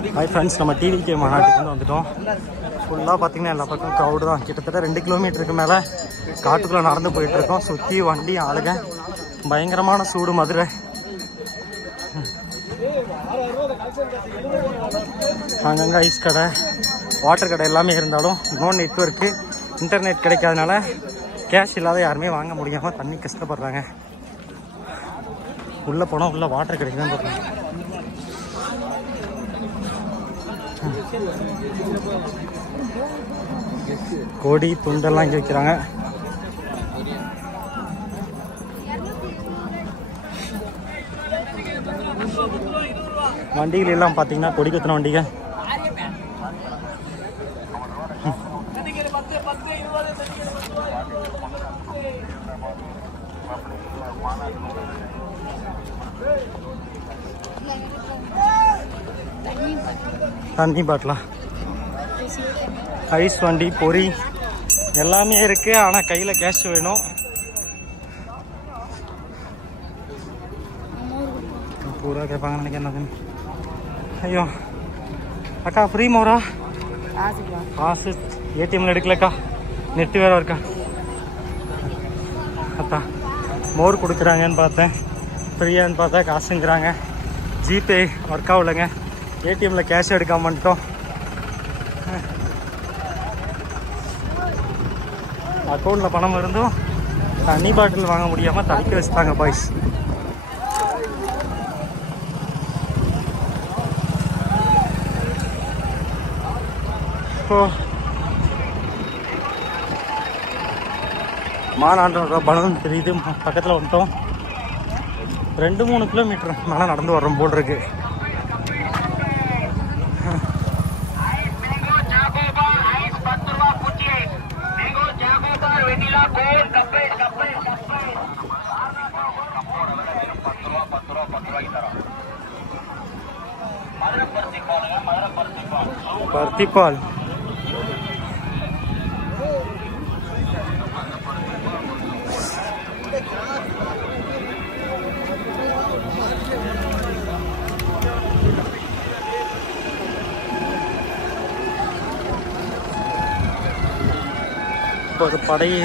Hi friends, நம்ம TVK மாநாட்டுக்கு வந்துட்டோம். ஃபுல்லாக பார்த்தீங்கன்னா எல்லா பக்கம் க்ரௌடு தான். கிட்டத்தட்ட 2 கிலோமீட்டருக்கு மேலே காட்டுக்குள்ளே நடந்து போயிட்டுருக்கோம். சுற்றி வண்டி ஆளுங்க, பயங்கரமான சூடு மதுரை. அங்கங்கே ஐஸ் கடை, வாட்டர் கடை எல்லாமே இருந்தாலும் நோ நெட்வொர்க்கு, இன்டர்நெட் கிடைக்காதனால கேஷ் இல்லாத யாருமே வாங்க முடியாமல் தண்ணி கஷ்டப்படுறாங்க. உள்ளே போனால் உள்ளே வாட்டர் கிடைக்குதுன்னு சொல்கிறாங்க. கோடி துண்டெல்லாம் இங்கே வைக்கிறாங்க. வண்டிகள் எல்லாம் பார்த்தீங்கன்னா கொடி குத்தின வண்டிகள். தண்ணி பாட்டிலா, ஐஸ் வண்டி, பொரி எல்லாமே இருக்கு. ஆனால் கையில் கேஷ் வேணும். பூரா கேட்பாங்க நினைக்க என்னதுன்னு. ஐயோ அக்கா, ஃப்ரீ மோரா? காசு ஏடிஎம்ல எடுக்கலக்கா, நெட்டு வேற இருக்கா. அக்கா மோர் கொடுக்குறாங்கன்னு பார்த்தேன், ஃப்ரீயான்னு பார்த்தா காசுங்கிறாங்க. ஜிபே ஒர்க் ஆகலைங்க, ஏடிஎம்ல கேஷ் எடுக்காம வந்துட்டோம். அக்கௌண்ட்டில் பணம் இருந்தும் தண்ணி பாட்டில் வாங்க முடியாமல் தவிக்க வச்சுட்டாங்க பாய்ஸ். இப்போ மாநாட்டோட பலம் தெரியுது. பக்கத்தில் வந்துட்டோம். 2-3 கிலோமீட்டர் மேலே நடந்து வர்றோம் போல் இருக்கு. பருத்திப்பால் ஒரு படையே